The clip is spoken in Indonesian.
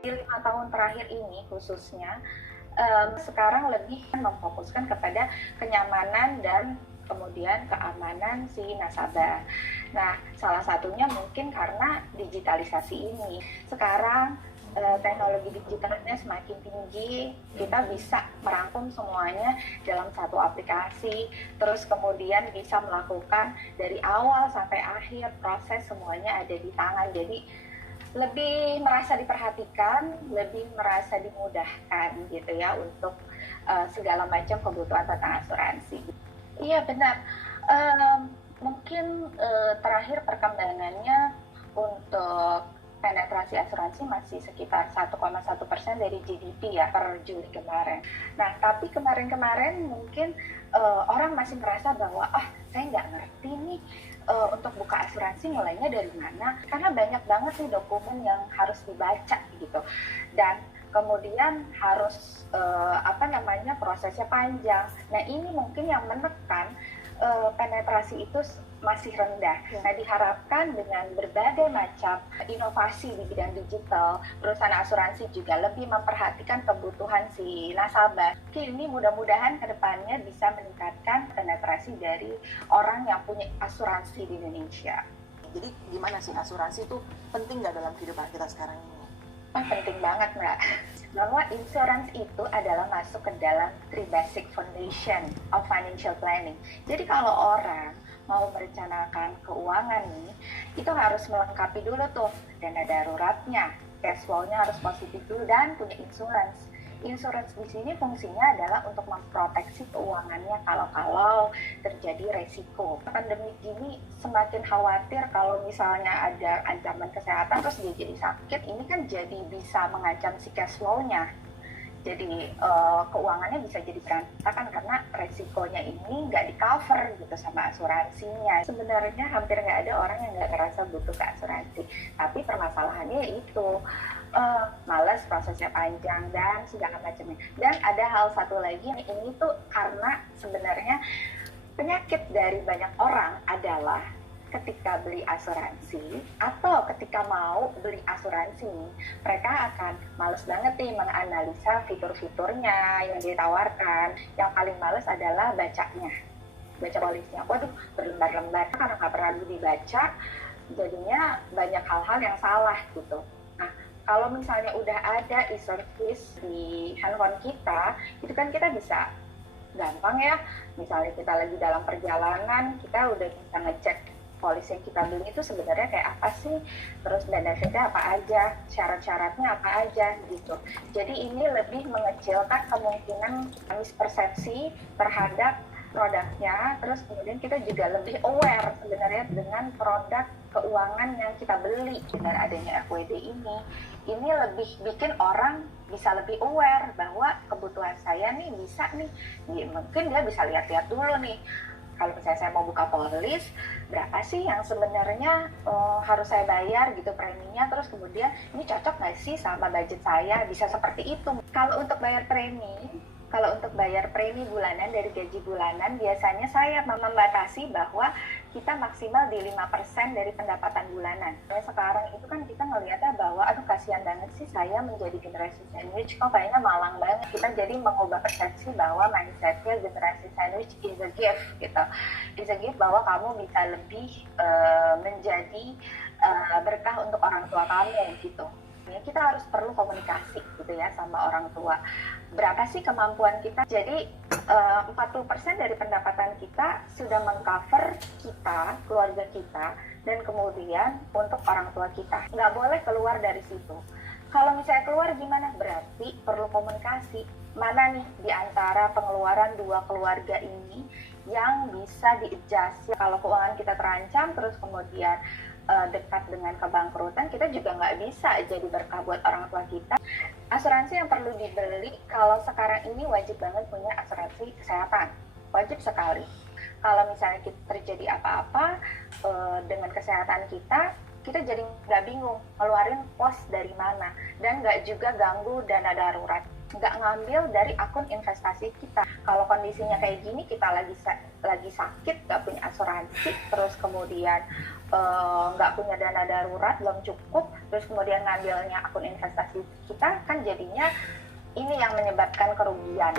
Di 5 tahun terakhir ini khususnya, sekarang lebih memfokuskan kepada kenyamanan dan kemudian keamanan si nasabah. Nah, salah satunya mungkin karena digitalisasi ini. Sekarang teknologi digitalnya semakin tinggi, kita bisa merangkum semuanya dalam satu aplikasi, terus kemudian bisa melakukan dari awal sampai akhir proses semuanya ada di tangan. Jadi lebih merasa diperhatikan, lebih merasa dimudahkan gitu ya untuk segala macam kebutuhan tentang asuransi. Iya benar. Mungkin terakhir perkembangannya untuk penetrasi asuransi masih sekitar 1,1% dari GDP ya per Juli kemarin. Nah, tapi kemarin-kemarin mungkin orang masih merasa bahwa saya nggak ngerti nih untuk buka asuransi mulainya dari mana, karena banyak banget nih dokumen yang harus dibaca gitu, dan kemudian harus prosesnya panjang. Nah, ini mungkin yang menekan penetrasi itu masih rendah. Nah, diharapkan dengan berbagai macam inovasi di bidang digital, perusahaan asuransi juga lebih memperhatikan kebutuhan si nasabah. Ini mudah-mudahan kedepannya bisa meningkatkan penetrasi dari orang yang punya asuransi di Indonesia. Jadi gimana sih asuransi itu penting nggak dalam kehidupan kita sekarang ini? Penting banget Mbak, bahwa insurance itu adalah masuk ke dalam 3 basic foundation of financial planning. Jadi kalau orang mau merencanakan keuangan nih, itu harus melengkapi dulu tuh dana daruratnya, cash flow-nya harus positif dulu, dan punya insurance. Insurance di sini fungsinya adalah untuk memproteksi keuangannya kalau terjadi resiko. Pandemi gini semakin khawatir kalau misalnya ada ancaman kesehatan terus dia jadi sakit, ini kan jadi bisa mengancam si cash flow-nya. Jadi keuangannya bisa jadi berantakan karena resikonya ini nggak di-cover gitu sama asuransinya. Sebenarnya hampir nggak ada orang yang nggak ngerasa butuh ke asuransi, tapi permasalahannya itu malas, prosesnya panjang dan segala macamnya. Dan ada hal satu lagi, ini tuh karena sebenarnya penyakit dari banyak orang adalah ketika beli asuransi atau ketika mau beli asuransi, mereka akan males banget nih menganalisa fitur-fiturnya yang ditawarkan. Yang paling males adalah bacanya, baca polisnya. Waduh, berlembar-lembar, karena nggak pernah dibaca, jadinya banyak hal-hal yang salah gitu. Nah, kalau misalnya udah ada e-service di handphone kita, itu kan kita bisa gampang ya. Misalnya kita lagi dalam perjalanan, kita udah bisa ngecek polis yang kita beli itu sebenarnya kayak apa sih, terus benefitnya apa aja, syarat-syaratnya apa aja gitu. Jadi ini lebih mengecilkan kemungkinan mispersepsi terhadap produknya, terus kemudian kita juga lebih aware sebenarnya dengan produk keuangan yang kita beli. Dengan adanya FWD ini lebih bikin orang bisa lebih aware bahwa kebutuhan saya nih bisa nih, mungkin dia bisa lihat-lihat dulu nih, kalau misalnya saya mau buka polis, berapa sih yang sebenarnya harus saya bayar gitu preminya, terus kemudian ini cocok nggak sih sama budget saya, bisa seperti itu. Kalau untuk bayar premi bulanan dari gaji bulanan, biasanya saya membatasi bahwa kita maksimal di 5% dari pendapatan bulanan. Sekarang itu kan kita ngelihatnya bahwa aduh kasihan banget sih saya menjadi generasi sandwich, kok kayaknya malang banget. Kita jadi mengubah persepsi bahwa mindsetnya generasi sandwich is a gift gitu. Is a gift bahwa kamu bisa lebih menjadi berkah untuk orang tua kamu gitu. Kita harus perlu komunikasi gitu ya sama orang tua. Berapa sih kemampuan kita? Jadi 40% dari pendapatan kita sudah mengcover kita, keluarga kita, dan kemudian untuk orang tua kita. Nggak boleh keluar dari situ. Kalau misalnya keluar gimana? Berarti perlu komunikasi. Mana nih di antara pengeluaran dua keluarga ini yang bisa di-adjust? Kalau keuangan kita terancam, terus kemudian dekat dengan kebangkrutan, kita juga nggak bisa jadi berkah buat orang tua kita. Asuransi yang perlu dibeli kalau sekarang ini wajib banget punya asuransi kesehatan, wajib sekali. Kalau misalnya kita terjadi apa-apa dengan kesehatan kita jadi nggak bingung ngeluarin pos dari mana, dan nggak juga ganggu dana darurat. nggak ngambil dari akun investasi kita. Kalau kondisinya kayak gini, kita lagi sakit, nggak punya asuransi, terus kemudian nggak punya dana darurat, belum cukup, terus kemudian ngambilnya akun investasi kita, kan jadinya ini yang menyebabkan kerugian.